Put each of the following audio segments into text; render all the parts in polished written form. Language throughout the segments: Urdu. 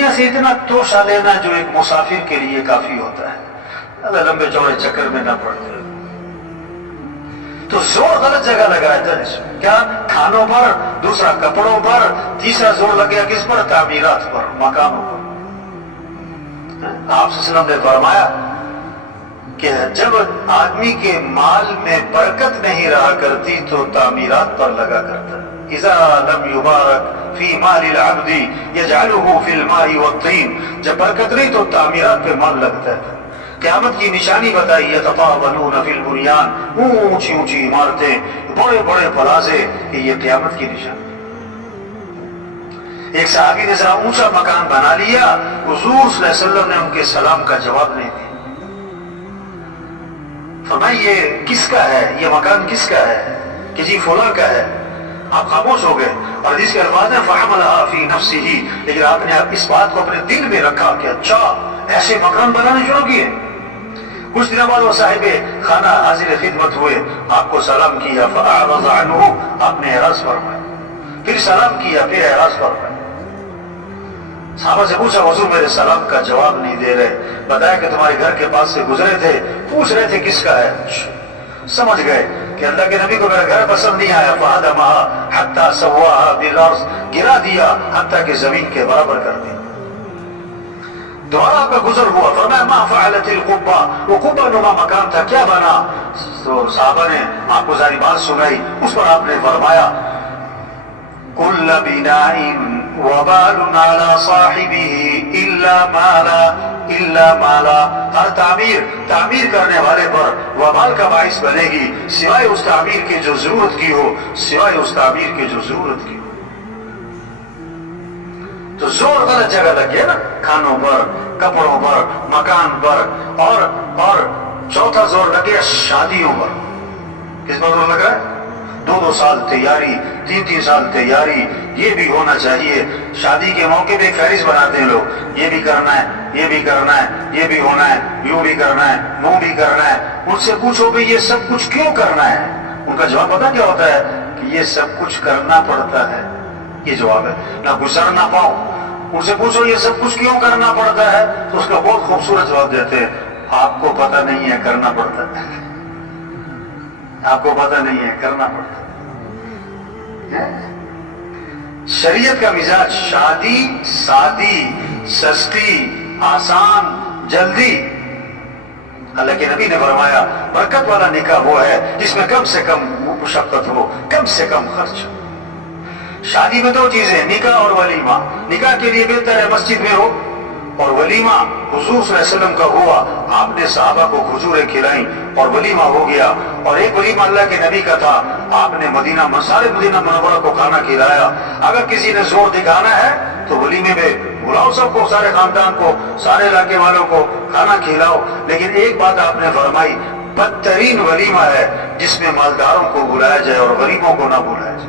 دنیا سے اتنا توشہ لینا جو ایک مسافر کے لیے کافی ہوتا ہے، اللہ لمبے چوڑے چکر میں نہ پڑتے. تو زور غلط جگہ لگایا تھا اس میں، کیا کھانوں پر، دوسرا کپڑوں پر، تیسرا زور لگ گیا کس پر؟ تعمیرات پر، مکانوں پر. آپ صلی اللہ علیہ وسلم نے فرمایا کہ جب آدمی کے مال میں برکت نہیں رہا کرتی تو تعمیرات پر لگا کرتا. اذا لم يبارك في مال العبد يجعله في الماء والطين، جب برکت نہیں تو تعمیرات پہ مال لگتا ہے. قیامت کی نشانی بتائی، یتطاولون فی البنیان، اونچی اونچی عمارتیں، بڑے بڑے پلازے، کہ یہ قیامت کی نشانی. ایک صحابی نے ذرا اونچا مکان بنا لیا، حضور صلی اللہ علیہ وسلم نے ان کے سلام کا جواب نہیں دیا. فرمایا یہ کس کا ہے، یہ مکان کس کا ہے؟ کہ جی فلاں کا ہے. آپ خاموش ہو گئے. اور حدیث کے الفاظ ہیں فَحَمَلَهَا فِي نَفْسِهِ، لیکن آپ نے اس بات کو اپنے دل میں رکھا کہ اچھا ایسے مکان بنانے شروع کیے. کچھ دنوں بعد وہ صاحب خانہ حاضر خدمت ہوئے، آپ کو سلام کیا، فَأَعْرَضَ عَنْهُ، آپ نے اعراض فرمایا. پھر سلام کیا، پھر اعراض فرمایا. صحابہ سے پوچھا حضور میرے سلام کا جواب نہیں دے رہے. بتایا کہ تمہارے گھر کے پاس سے گزرے تھے، پوچھ رہے تھے کس کا ہے. سمجھ گئے کہ اللہ کے نبی کو میرا گھر پسند نہیں آیا. فَهَدَمَهَا حَتَّى سَوَّاهَا بِالْأَرْضِ، گرا دیا حتیٰ کہ زمین کے برابر کر دی. دوبارہ آپ کا گزر ہوا. فرمایا مَا فَعَلَتِ الْقُبَّةُ، وہ قبہ نما مکان تھا کیا بنا؟ تو صحابہ نے آپ کو ساری بات سنائی. اس پر آپ نے فرمایا كُلَّ بِنَاءٍ وَبَالٌ عَلَى صَاحِبِهِ إِلَّا مَالًا، ہر تعمیر کرنے والے پر وبال کا باعث بنے گی سوائے اس تعمیر کے جو ضرورت کی ہو، سوائے اس تعمیر کے جو ضرورت کی ہو. تو زور غلط جگہ لگ گیا نا، کھانوں پر، کپڑوں پر، مکان پر. اور چوتھا زور لگ گیا شادیوں پر. کس پر زور لگا ہے؟ 2 سال تیاری، 3 سال تیاری. یہ بھی ہونا چاہیے. شادی کے موقع پہ فہرست بناتے ہیں لوگ، یہ بھی کرنا ہے، یہ بھی کرنا ہے، یہ بھی ہونا ہے، یوں بھی کرنا ہے، وہ بھی کرنا ہے. ان سے پوچھو کہ یہ سب کچھ کیوں کرنا ہے؟ ان کا جواب پتہ کیا ہوتا ہے؟ کہ یہ سب کچھ کرنا پڑتا ہے. یہ جواب ہے، نہ گزر نہ پاؤ. ان سے پوچھو یہ سب کچھ کیوں کرنا پڑتا ہے، تو اس کا بہت خوبصورت جواب دیتے ہیں آپ کو پتہ نہیں ہے کرنا پڑتا ہے. آپ کو پتہ نہیں ہے کرنا پڑتا ہے. شریعت کا مزاج شادی سادی، سستی، آسان، جلدی. اللہ کے نبی نے فرمایا برکت والا نکاح وہ ہے جس میں کم سے کم مشقت ہو، کم سے کم خرچ ہو. شادی میں 2 چیزیں، نکاح اور ولیمہ. نکاح کے لیے بہتر ہے مسجد میں ہو، اور ولیمہ حضور صلی اللہ علیہ وسلم کا ہوا، آپ نے صحابہ کو کھجوریں کھلائیں اور ولیمہ ہو گیا. اور ایک ولیمہ اللہ کے نبی کا تھا، آپ نے سارے مدینہ منورہ کو کھانا کھلایا. اگر کسی نے زور دکھانا ہے تو ولیمے میں بلاؤ سب کو، سارے خاندان کو، سارے علاقے والوں کو کھانا کھلاؤ. لیکن ایک بات آپ نے فرمائی، بدترین ولیمہ ہے جس میں مالداروں کو بلایا جائے اور غریبوں کو نہ بلایا جائے.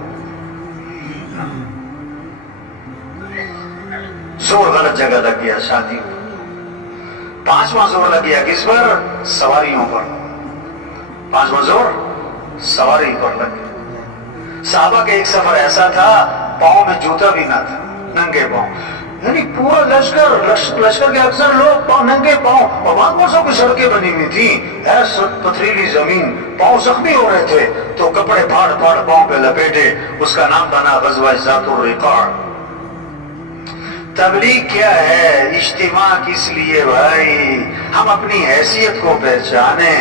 زور غلط جگہ لگ گیا شادیوں پر. 5واں زور لگ گیا کس پر؟ سواریوں پر. 5واں زور سواری پر لگ گیا. صحابہ کا ایک سفر ایسا تھا پاؤں میں جوتا بھی نہ تھا، ننگے پاؤں. یعنی پورا لشکر کے اکثر لوگ پاؤں ننگے پاؤں، اور وہاں پرسوں کی سڑکیں بنی ہوئی تھی، ایسا پتھریلی زمین، پاؤں زخمی ہو رہے تھے تو کپڑے پھاڑ پاؤں پہ لپیٹے. اس کا نام بنا غزوہ ذات الرقاع. تبلیغ کیا ہے، اجتماع کس لیے بھائی؟ ہم اپنی حیثیت کو پہچانیں،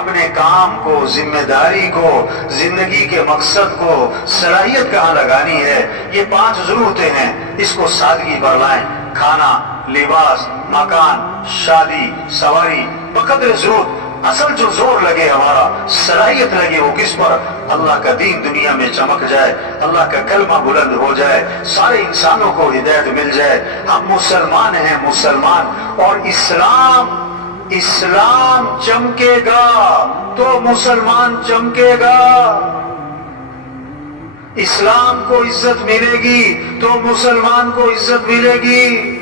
اپنے کام کو، ذمہ داری کو، زندگی کے مقصد کو، صلاحیت کہاں لگانی ہے. یہ 5 ضرورتیں ہیں، اس کو سادگی پر لائیں. کھانا، لباس، مکان، شادی، سواری، بقدر ضرورت. اصل جو زور لگے ہمارا، صلاحیت لگے وہ کس پر؟ اللہ کا دین دنیا میں چمک جائے، اللہ کا کلمہ بلند ہو جائے، سارے انسانوں کو ہدایت مل جائے. ہم مسلمان ہیں، مسلمان. اور اسلام چمکے گا تو مسلمان چمکے گا. اسلام کو عزت ملے گی تو مسلمان کو عزت ملے گی.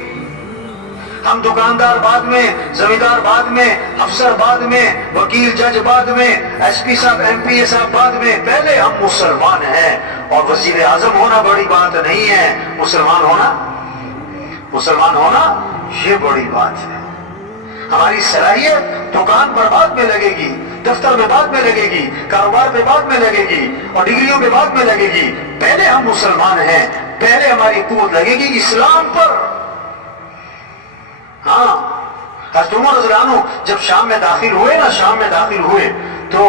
ہم دکاندار بعد میں، زمیندار بعد میں، افسر بعد میں، وکیل جج بعد میں، ایس پی صاحب ایم پی اے صاحب بعد میں. پہلے ہم مسلمان ہیں. اور وزیر اعظم ہونا بڑی بات نہیں ہے، مسلمان ہونا مسلمان ہونا یہ بڑی بات ہے. ہماری صلاحیت دکان پر بعد میں لگے گی، دفتر میں بعد میں لگے گی، کاروبار میں بعد میں لگے گی، اور ڈگریوں میں بعد میں لگے گی. پہلے ہم مسلمان ہیں، پہلے ہماری قوت لگے گی اسلام پر. ہاں، حضرت عمر رضی اللہ عنہ جب شام میں داخل ہوئے تو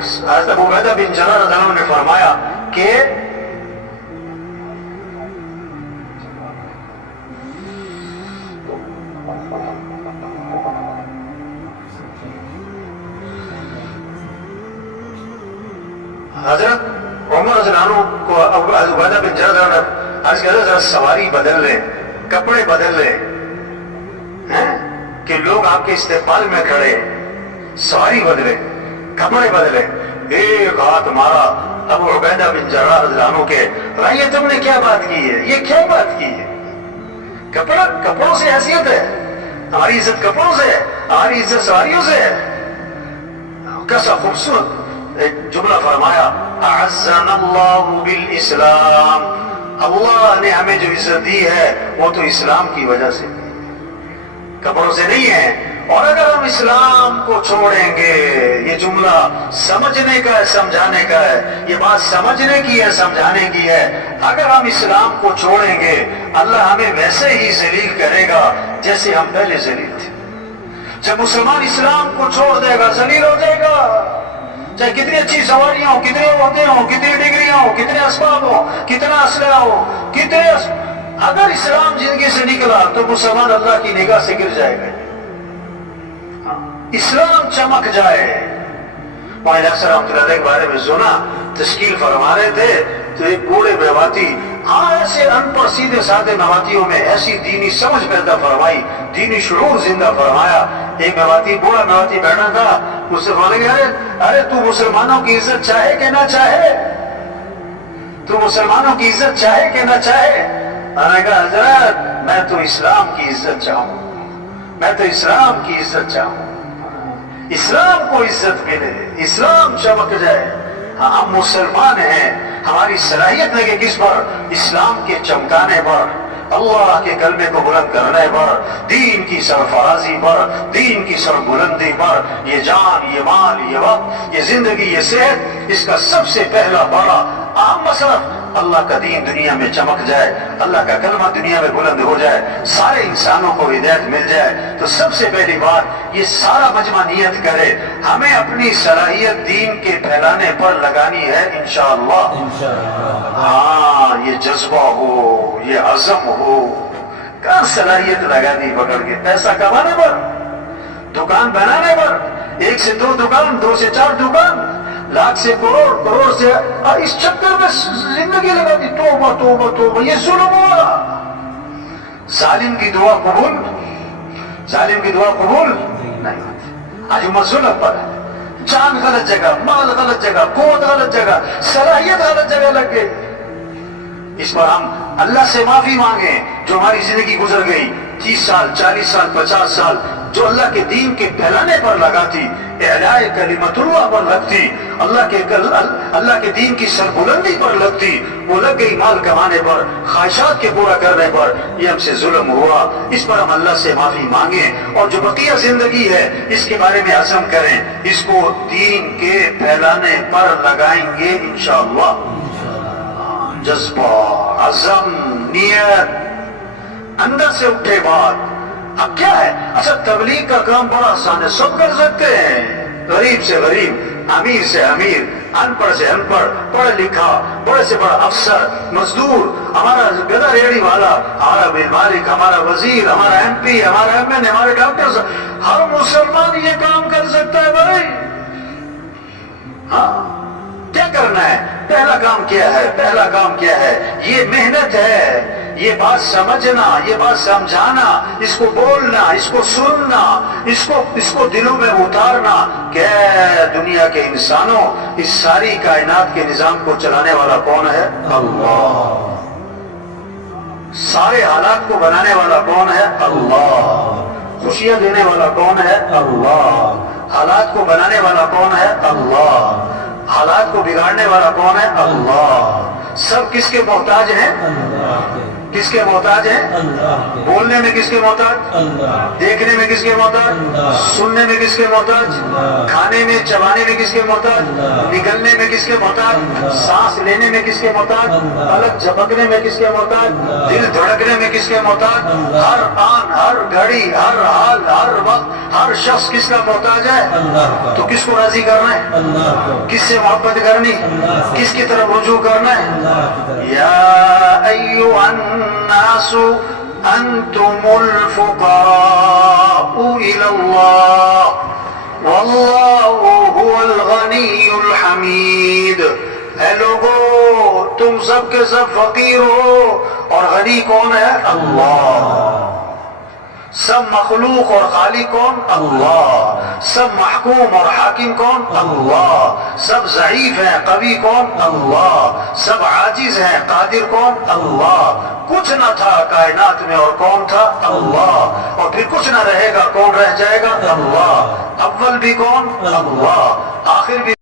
حضرت ابو عبیدہ بن جراح رضی اللہ عنہ نے فرمایا کہ حضرت عمر رضی اللہ عنہ کو ابو عبیدہ بن جراح رضی اللہ عنہ عرض کیا ذرا سواری بدل لے، کپڑے بدل لے، کہ لوگ آپ کے استقبال میں کھڑے، سواری بدلے، کپڑے بدلے. ایک ہاتھ مارا ابو عبیدہ بن جراح رضی اللہ عنہ کے، یہ تم نے کیا بات کی ہے، یہ کیا بات کی ہے؟ کپڑوں سے حیثیت ہے، ہماری عزت کپڑوں سے ہے، ہماری عزت سواریوں سے ہے. کیسا خوبصورت ایک جملہ فرمایا، اعزنا اللہ بالاسلام، اللہ نے ہمیں جو عزت دی ہے وہ تو اسلام کی وجہ سے، کپڑوں سے نہیں ہے. اور اگر ہم اسلام کو چھوڑیں گے، یہ جملہ سمجھنے کا ہے، سمجھانے کا ہے، یہ بات سمجھنے کی ہے، سمجھانے کی ہے. اگر ہم اسلام کو چھوڑیں گے اللہ ہمیں ویسے ہی ذلیل کرے گا جیسے ہم پہلے ذلیل تھے. جب مسلمان اسلام کو چھوڑ دے گا ذلیل ہو جائے گا، چاہے کتنی اچھی سواریاں ہوں، کتنے عہدے ہوں، کتنی ڈگریاں ہوں، کتنے اسباب ہوں، کتنا اسلحہ ہو، اگر اسلام زندگی سے نکلا تو مسلمان اللہ کی نگاہ سے گر جائے گا. اسلام چمک جائے. مولانا اکثر رحمۃ اللہ کے بارے میں سنا، تشکیل فرما رہے تھے تو ایک بوڑھے میواتی، ایسے ان پڑھ سیدھے سادے میواتیوں میں ایسی دینی سمجھ پیدا فرمائی، دینی شعور زندہ فرمایا. ایک میواتی، بوڑھا میواتی بیٹھا تھا، اس سے بولے گا، ارے تو مسلمانوں کی عزت چاہے کہ نہ چاہے، تو مسلمانوں کی عزت چاہے کہ نہ چاہے. میں نے کہا حضرت میں تو اسلام کی عزت چاہوں، میں تو اسلام کی عزت چاہوں، اسلام کو عزت ملے، اسلام چمک جائے. ہم مسلمان ہیں، ہماری صلاحیت لگے کس پر؟ اسلام کے چمکانے پر، اللہ کے کلمے کو بلند کرنے پر، دین کی سرفرازی پر، دین کی سربلندی پر. یہ جان، یہ مال، یہ وقت، یہ زندگی، یہ صحت، اس کا سب سے پہلا بڑا اہم مصرف اللہ کا دین دنیا میں چمک جائے، اللہ کا کلمہ دنیا میں بلند ہو جائے، سارے انسانوں کو ہدایت مل جائے. تو سب سے پہلی بات یہ سارا مجمع نیت کرے ہمیں اپنی صلاحیت دین کے پھیلانے پر لگانی ہے انشاءاللہ. ہاں، یہ جذبہ ہو، یہ عزم ہو. کہاں صلاحیت لگانی پکڑ کے؟ پیسہ کمانے پر، دکان بنانے پر، 1 سے 2 دکان، 2 سے 4 دکان، لاکھ سے کروڑ، کروڑ سے اس چکر میں زندگی لگا دی. توبہ توبہ توبہ، یہ ظلم ہوا. ظالم کی دعا قبول، ظالم کی دعا قبول نہیں ہوتی. آج امت ظلم پر ہے، جان غلط جگہ، مال غلط جگہ، قوت غلط جگہ، صلاحیت غلط جگہ لگ گئی. اس پر ہم اللہ سے معافی مانگیں. جو ہماری زندگی گزر گئی 30 سال، 40 سال، 50 سال، جو اللہ کے دین کے پھیلانے پر لگا تھی، اعلاء کلمت اللہ پر لگتی، اللہ کے دین کی سربلندی پر لگتی، وہ لگ گئی مال کمانے پر، خواہشات کے پورا کرنے پر. یہ ہم سے ظلم ہوا، اس پر ہم اللہ سے معافی مانگیں. اور جو بقیہ زندگی ہے اس کے بارے میں عزم کریں، اس کو دین کے پھیلانے پر لگائیں گے انشاءاللہ. جذبہ، عزم، نیت اندر سے اٹھے بات. اب کیا ہے؟ اچھا، تبلیغ کا کام بڑا آسان ہے، سب کر سکتے ہیں، غریب سے غریب، امیر سے امیر، ان پڑھ سے ان پڑھ، پڑھ لکھا، بڑے سے بڑا افسر، مزدور، ہمارا گدا ریڑھی والا، ہمارا بل مالک، ہمارا وزیر، ہمارا ایم پی، ہمارا ایم این اے، ہمارے ڈاکٹر، ہر مسلمان یہ کام کر سکتا ہے بھائی. ہاں، کیا کرنا ہے؟ پہلا کام کیا ہے؟ پہلا کام کیا ہے؟ یہ محنت ہے، یہ بات سمجھنا، یہ بات سمجھانا، اس کو بولنا، اس کو سننا، اس کو دلوں میں اتارنا کہ دنیا کے انسانوں، اس ساری کائنات کے نظام کو چلانے والا کون ہے؟ اللہ. سارے حالات کو بنانے والا کون ہے؟ اللہ. خوشیاں دینے والا کون ہے؟ اللہ. حالات کو بنانے والا کون ہے؟ اللہ. حالات کو بگاڑنے والا کون ہے؟ اللہ. سب کس کے محتاج ہیں؟ اللہ. کس کے محتاج ہیں؟ اللہ کے. بولنے میں کس کے محتاج؟ اللہ. دیکھنے میں کس کے محتاج؟ سننے میں کس کے محتاج؟ کھانے میں چبانے میں کس کے محتاج؟ نگلنے میں کس کے محتاج؟ سانس لینے میں کس کے محتاج؟ پلک جھپکنے میں کس کے محتاج؟ دل دھڑکنے میں کس کے محتاج؟ ہر آن، ہر گھڑی، ہر حال، ہر وقت، ہر شخص کس کا محتاج ہے؟ اللہ کا. تو کس کو راضی کرنا ہے؟ اللہ کو. کس سے محبت کرنی؟ کس کی طرف رجوع کرنا ہے؟ اللہ کی طرف. یا ایھا الناس انتم الفقراء الی اللہ واللہ هو الغنی الحمید. اے لوگو تم سب کے سب فقیر ہو اور غنی کون ہے؟ اللہ. سب مخلوق اور خالق کون؟ اللہ. سب محکوم اور حاکم کون؟ اللہ. سب ضعیف ہیں، قوی کون؟ اللہ. سب عاجز ہیں، قادر کون؟ اللہ. کچھ نہ تھا کائنات میں اور کون تھا؟ اللہ. اور پھر کچھ نہ رہے گا، کون رہ جائے گا؟ اللہ. اول بھی کون؟ اللہ. آخر بھی